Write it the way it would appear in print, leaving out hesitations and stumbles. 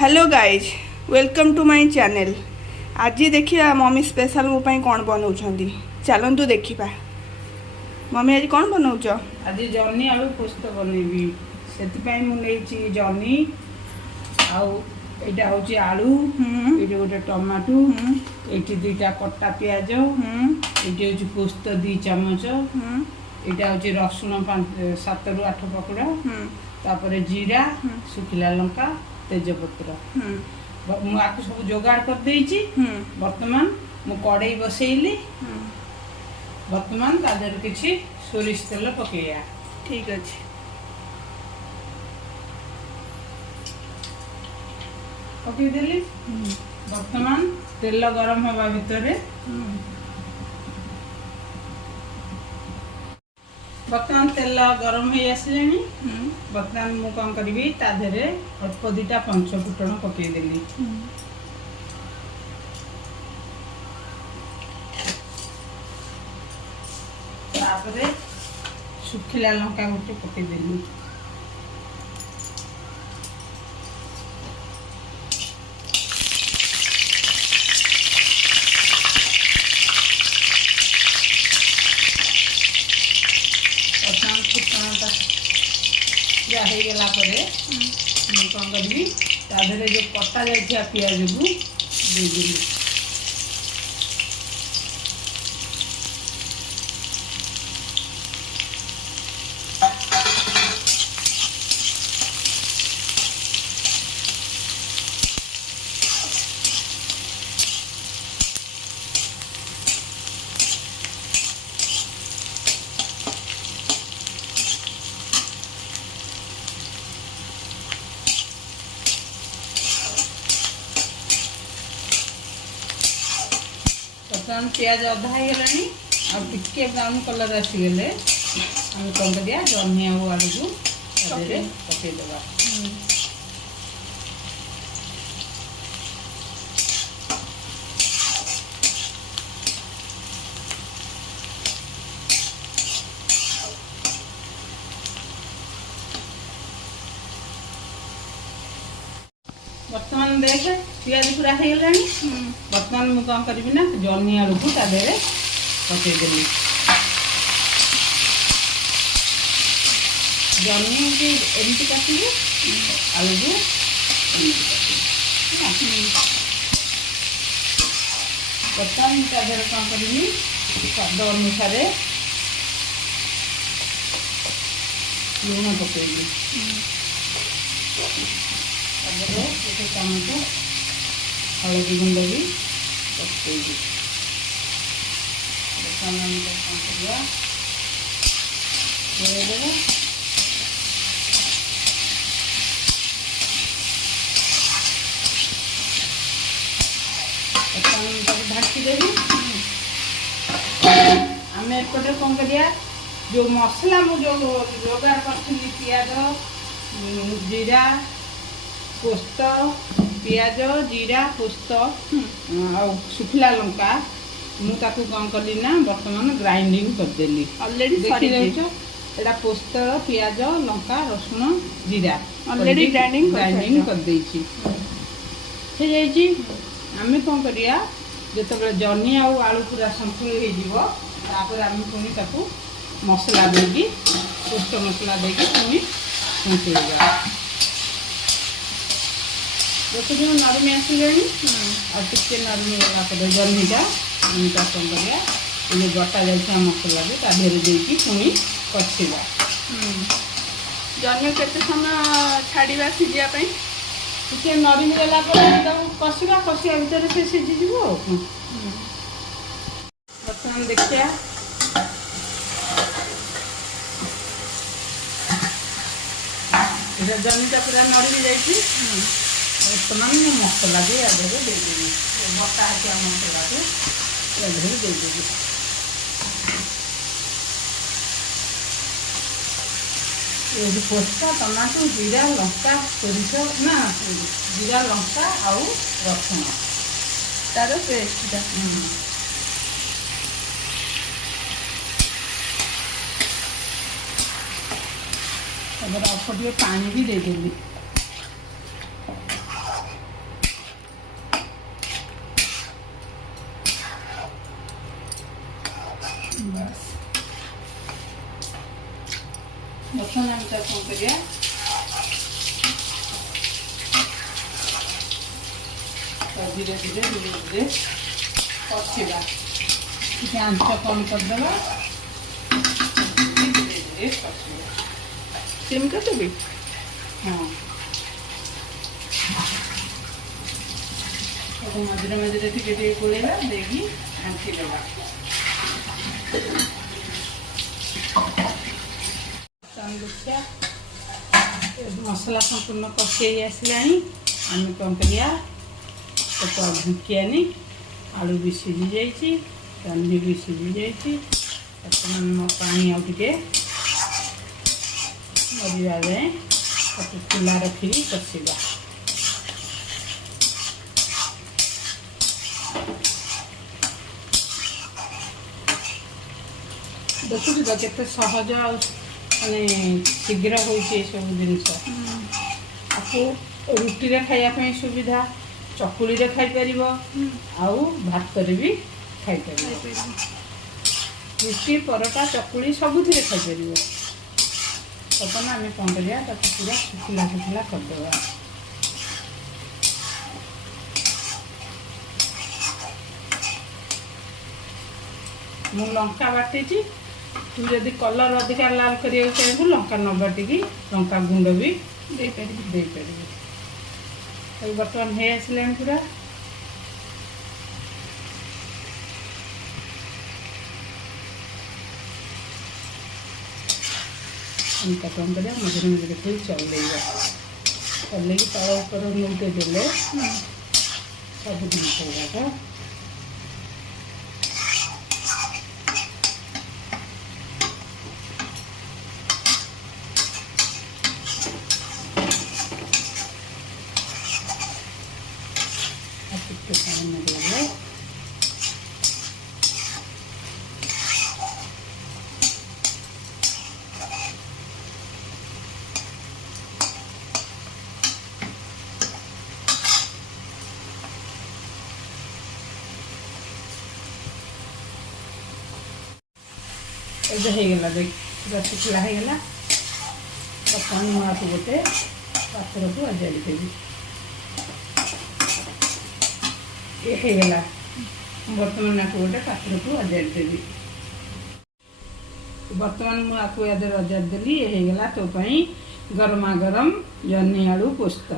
Hello guys welcome to my channel. आज देखिए mummy special मो पाई कौन बनाऊँगी चलतु देखा। मम्मी आज कौन बनाऊच? आज जर्नी आलू पोस्त बनैबी से जर्नी आईटा हूँ आलू ये गोटे टमाटो ये दुईटा कटा पियाज ये हूँ पोस्त 2 चामच यहाँ हूँ रसुण 7 ରୁ 8 पकड़ा तापर जीरा सुखिला लंका तेजपत्र मुझे सब जोगाड़ कर देइछि। वर्तमान मु कड़ई बसैली वर्तमान तादर किछि सोरिष तेल पकेया। ठीक अच्छे पकईदेली वर्तमान तेल गरम हवा भितर बर्तमान तेल गरम हो आसले बर्तमान मु कौन करी ताधे अल्प 2टा पंच फुटण पकईदेली तापरे सुखिला लंका गोटे पकईदेली गला कौन करी ताधे जो कटा जा पियाज को देदेली बर्तमान प्याज अधा हो टे ब्राउन कलर आसीगले आम कौन करिया जर्नी आलू को पकईदे। वर्तमान देख पियाज पूरा हो गला वर्तमान मुझे कौन करी ना जर्नी आलू को तादे पकईदेली जर्नी की एमती काटिकी आलू को वर्तमान तादे कौन करी स्वाद अनुसार लुण पकईबी गोटे चामच हलदी गुंड भी पकईबी ढाकीदेवी आम एपटे कौन करिया जो मसला मु जो जोगाड़ कर पियाज जीरा पोस्त पियाज जीरा पोस्त आ सुखिला लंका मुझे कौन कली ना वर्तमान ग्राइंडिंग करदेली ऑलरेडी एटा पोस्त पियाज लंका रसुण जीरा ऑलरेडी ग्राइंडिंग कर देइछि हे जाइछि। आमे कौन करिया जेतबे जर्नी आलू पूरा संतुलित हो तापर आमे पुनी ताकू मसला देगी पोस्त मसला देगी पुनी संतुलिया जैसे जो नरमी आसले टे नरमी गला जर्नीटा कौन करिया ये बटा जा मसला भी ताधे देकी पुणी कषिबा। जर्नी केते समय छाड़िबा सिझिया टे नरमी गला कषिबा कषिया भितर से सीझीज। बर्तमान देखिया जर्नीटा पूरा नरमी जाइए वर्तमान मु मसला भी आधे देदेवी बटा आसिया मसला को आधे देदेवी ये पोस्ता टमाटो जीरा लंका सोरिष ना जीरा लंका आउ रसुण तार पेस्टा अल्प टे पानी भी देदेली ବର୍ତ୍ତମାନ ଆମେ ତାକୁ କ'ଣ କରିବା, ଧୀରେ ଧୀରେ ଧୀରେ ଧୀରେ କଷିବା। ଟିକେ ଆଞ୍ଚ କମ୍ କରିଦେବା, ଧୀରେ ଧୀରେ କଷିବା। ସିମ୍ କରିଦେବି। ହଁ, ତାକୁ ମଝିରେ ମଝିରେ ଟିକେ ଟିକେ ଗୋଳେଇବା, ଦେଇକି ଘାଣ୍ଟି ଦେବା। ମସଲା ସମ୍ପୂର୍ଣ୍ଣ କଷି ହେଇ ଆସିଲାଣି। ଆମେ କ'ଣ କରିବା, ତାକୁ ଢାଙ୍କିଆନି। ଆଳୁ ବି ସିଝି ଯାଇଛି, ଜହ୍ନି ବି ସିଝି ଯାଇଛି। ବର୍ତ୍ତମାନ ପାଣି ଆଉ ଟିକେ ମରିବା ଯାଏଁ ତାକୁ ଖୋଲା ରଖିକି କଷିବା। ଦେଖୁଛୁ ତ କେତେ ସହଜ ଆଉ ମାନେ ଶୀଘ୍ର ହେଉଛି ଏସବୁ ଜିନିଷ। ଆକୁ ରୁଟିରେ ଖାଇବା ପାଇଁ ସୁବିଧା, ଚକୁଳିରେ ଖାଇପାରିବ, ଆଉ ଭାତରେ ବି ଖାଇପାରିବ। ରୁଟି, ପରଟା, ଚକୁଳି ସବୁଥିରେ ଖାଇପାରିବ। ବର୍ତ୍ତମାନ ଆମେ କ'ଣ କରିବା, ତାକୁ ପୁରା ଶୁଖିଲା ଶୁଖିଲା କରିଦେବା। ମୁଁ ଲଙ୍କା ବାଟିଛି। ତୁ ଯଦି କଲର୍ ଅଧିକା ଲାଲ କରିବାକୁ ଚାହିଁବୁ ଲଙ୍କା ନ ବାଟିକି ଲଙ୍କା ଗୁଣ୍ଡ ବି ଦେଇପାରିବୁ। ଆଉ ବର୍ତ୍ତମାନ ହେଇ ଆସିଲାଣି ପୁରା। ଏମିତି କ'ଣ କରିବା, ମଝିରେ ମଝିରେ ଖାଲି ଚଲେଇକି ତଳ ଉପରେ ନଉଟେଇ ଦେଲେ ସବୁ ଜିନିଷ ଗୁଡ଼ାକ ଟିକେ ପାଣି ମାରିଦେଲେ ଏବେ ହେଇଗଲା। ଦେଖ ପୁରା ଶୁଖିଲା ହେଇଗଲା। ବର୍ତ୍ତମାନ ମୁଁ ଆକୁ ଗୋଟେ ପାତ୍ରକୁ ଅଜାଡ଼ି ଦେବି। ଏ ହେଇଗଲା। ବର୍ତ୍ତମାନ ଆକୁ ଗୋଟେ ପାତ୍ରକୁ ଅଜାଡ଼ି ଦେବି। ବର୍ତ୍ତମାନ ମୁଁ ଆକୁ ଅଜାଡ଼ି ଦେଲି। ଏ ହେଇଗଲା ତୋ ପାଇଁ ଗରମା ଗରମ ଜହ୍ନି ଆଳୁ ପୋସ୍ତ।